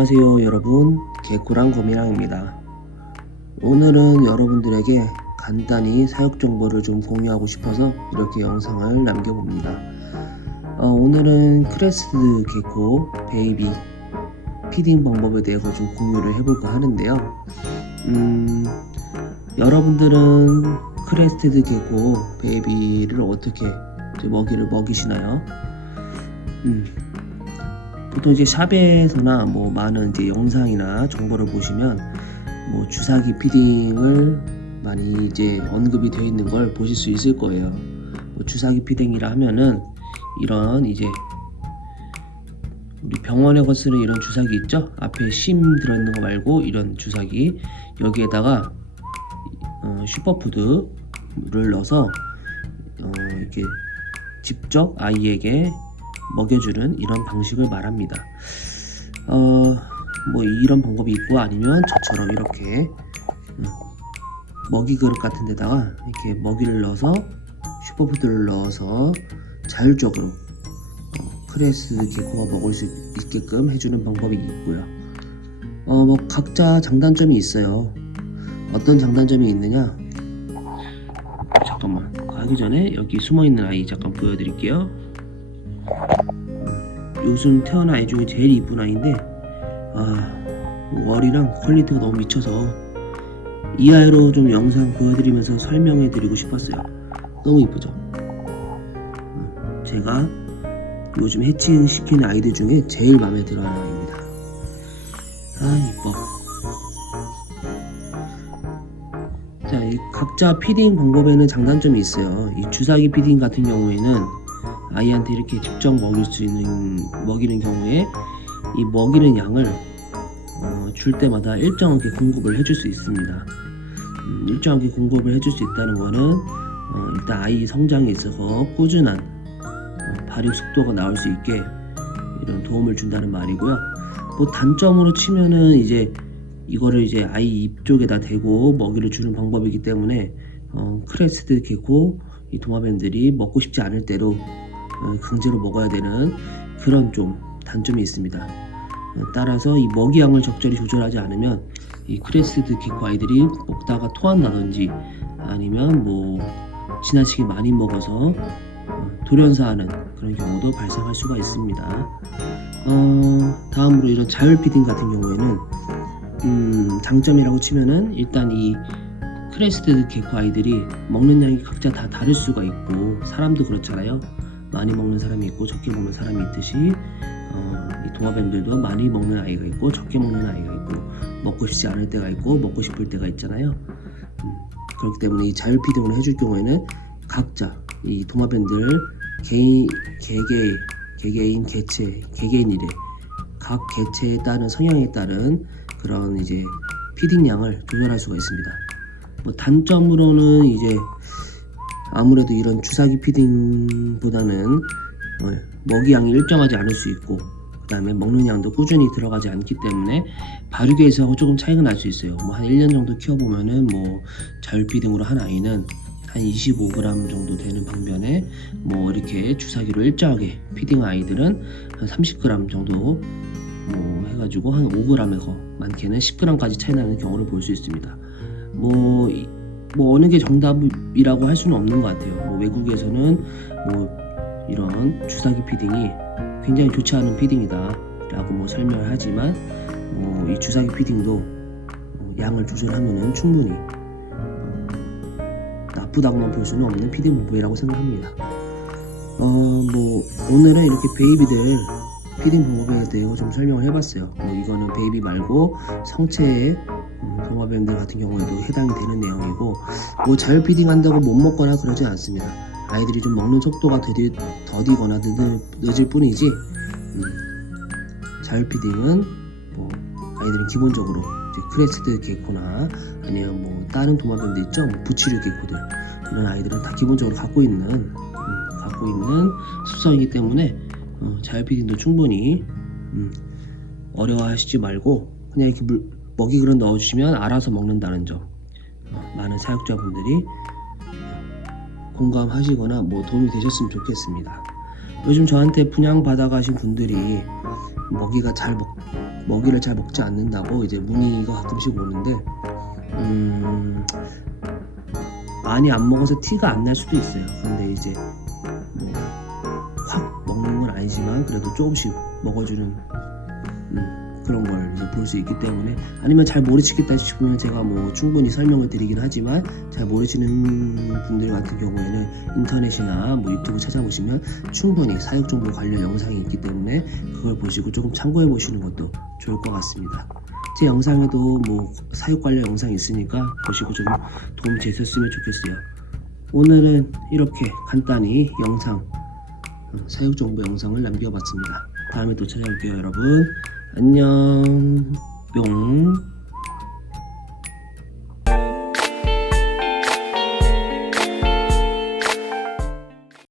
안녕하세요 여러분. 개꾸랑 거미랑입니다. 오늘은 여러분들에게 간단히 사육 정보를 좀 공유하고 싶어서 이렇게 영상을 남겨봅니다. 어, 오늘은 크레스드 개코 베이비 피딩 방법에 대해서 좀 공유를 해볼까 하는데요. 음, 여러분들은 크레스티드 개코 베이비를 어떻게 먹이를 먹이시나요? 음, 보통 이제 샵에서나 뭐 많은 이제 영상이나 정보를 보시면 뭐 주사기 피딩을 많이 이제 언급이 되어 있는 걸 보실 수 있을 거예요. 뭐 주사기 피딩이라 하면은 이런 이제 우리 병원에 거 쓰는 이런 주사기 있죠? 앞에 심 들어있는 거 말고 이런 주사기 여기에다가 어, 슈퍼푸드를 넣어서 어, 이렇게 직접 아이에게 먹여주는 이런 방식을 말합니다. 어, 뭐 이런 방법이 있고 아니면 저처럼 이렇게 음, 먹이 그릇 같은 데다가 이렇게 먹이를 넣어서 슈퍼푸드를 넣어서 자율적으로 어, 크레스 개코가 먹을 수 있게끔 해주는 방법이 있고요. 어, 뭐 각자 장단점이 있어요. 어떤 장단점이 있느냐? 잠깐만 가기 전에 여기 숨어 있는 아이 잠깐 보여드릴게요. 요즘 태어난 아이 중에 제일 이쁜 아이인데 아 월이랑 퀄리티가 너무 미쳐서 이 아이로 좀 영상 보여드리면서 설명해 드리고 싶었어요. 너무 이쁘죠? 음, 제가 요즘 해칭 시키는 아이들 중에 제일 마음에 들어하는 아이입니다. 아 이뻐. 자, 이 각자 피딩 방법에는 장단점이 있어요. 이 주사기 피딩 같은 경우에는 아이한테 이렇게 직접 먹일 수 있는 먹이는 경우에 이 먹이는 양을 어, 줄 때마다 일정하게 공급을 해줄 수 있습니다. 음, 일정하게 공급을 해줄 수 있다는 거는 어, 일단 아이 성장에 있어서 꾸준한 어, 발육 속도가 나올 수 있게 이런 도움을 준다는 말이고요. 뭐 단점으로 치면은 이제 이거를 이제 아이 입 쪽에다 대고 먹이를 주는 방법이기 때문에 어, 크레스드 개코 이 도마뱀들이 먹고 싶지 않을 어, 강제로 먹어야 되는 그런 좀 단점이 있습니다. 어, 따라서 이 먹이 양을 적절히 조절하지 않으면 이 크레스드 개코 아이들이 먹다가 토한다든지 아니면 뭐 지나치게 많이 먹어서 어, 돌연사하는 그런 경우도 발생할 수가 있습니다. 어, 다음으로 이런 자율 피딩 같은 경우에는 음, 장점이라고 치면은 일단 이 크레스트 개코 아이들이 먹는 양이 각자 다 다를 수가 있고 사람도 그렇잖아요. 많이 먹는 사람이 있고 적게 먹는 사람이 있듯이 어, 이 도마뱀들도 많이 먹는 아이가 있고 적게 먹는 아이가 있고 먹고 싶지 않을 때가 있고 먹고 싶을 때가 있잖아요. 음, 그렇기 때문에 이 자율 피딩을 해줄 경우에는 각자 이 도마뱀들 개인 개개 개개인 개체 개개인 이래 각 개체에 따른 성향에 따른 그런 이제 피딩 양을 조절할 수가 있습니다. 뭐 단점으로는 이제 아무래도 이런 주사기 피딩보다는 어, 먹이 양이 일정하지 않을 수 있고 그 다음에 먹는 양도 꾸준히 들어가지 않기 때문에 발육에 있어서 조금 차이가 날 수 있어요. 뭐 한 1년 정도 키워보면은 뭐 자율 피딩으로 한 아이는 한 25g 정도 되는 방면에 뭐 이렇게 주사기로 일정하게 피딩 아이들은 한 30g 정도 뭐 해가지고 한 5g에서 많게는 10g까지 차이 나는 경우를 볼 수 있습니다. 뭐, 이- 뭐 어느 게 정답이라고 할 수는 없는 것 같아요. 뭐 외국에서는 뭐 이런 주사기 피딩이 굉장히 좋지 않은 피딩이다라고 뭐 설명을 하지만 뭐 이 주사기 피딩도 어, 양을 조절하면은 충분히 어, 나쁘다고만 볼 수는 없는 피딩 방법이라고 생각합니다. 어 뭐 오늘은 이렇게 베이비들 피딩 방법에 대해서 좀 설명을 해봤어요. 뭐 이거는 베이비 말고 성체의 음, 동화뱀들 같은 경우에도 해당이 되는 내용이고 뭐 자율 피딩 한다고 못 먹거나 그러지 않습니다. 아이들이 좀 먹는 속도가 더디, 더디거나 늦을, 늦을 뿐이지 음, 자율 피딩은 뭐 아이들은 기본적으로 크레스트 개코나 아니면 뭐 다른 도마뱀들 있죠, 뭐 부치류 개코들 이런 아이들은 다 기본적으로 갖고 있는 음, 갖고 있는 습성이기 때문에 어, 자율 피딩도 충분히 음, 어려워하시지 말고 그냥 이렇게 물, 먹이 그릇 넣어주시면 알아서 먹는다는 점 어, 많은 사육자분들이 어, 공감하시거나 뭐 도움이 되셨으면 좋겠습니다. 요즘 저한테 분양 받아가신 분들이 먹이가 잘 먹, 먹이를 잘 먹지 않는다고 이제 문의가 가끔씩 오는데 음, 많이 안 먹어서 티가 안 날 수도 있어요. 근데 이제 뭐 확 먹는 건 아니지만 그래도 조금씩 먹어주는 음, 그런 걸 볼 수 있기 때문에 아니면 잘 모르시겠다 싶으면 제가 뭐 충분히 설명을 드리긴 하지만 잘 모르시는 분들 같은 경우에는 인터넷이나 뭐 유튜브 찾아보시면 충분히 사육 정보 관련 영상이 있기 때문에 그걸 보시고 조금 참고해 보시는 것도 좋을 것 같습니다. 제 영상에도 뭐 사육 관련 영상이 있으니까 보시고 좀 도움이 되셨으면 좋겠어요. 오늘은 이렇게 간단히 영상 어, 사육 정보 영상을 남겨봤습니다. 다음에 또 찾아올게요, 여러분. 안녕. 뿅.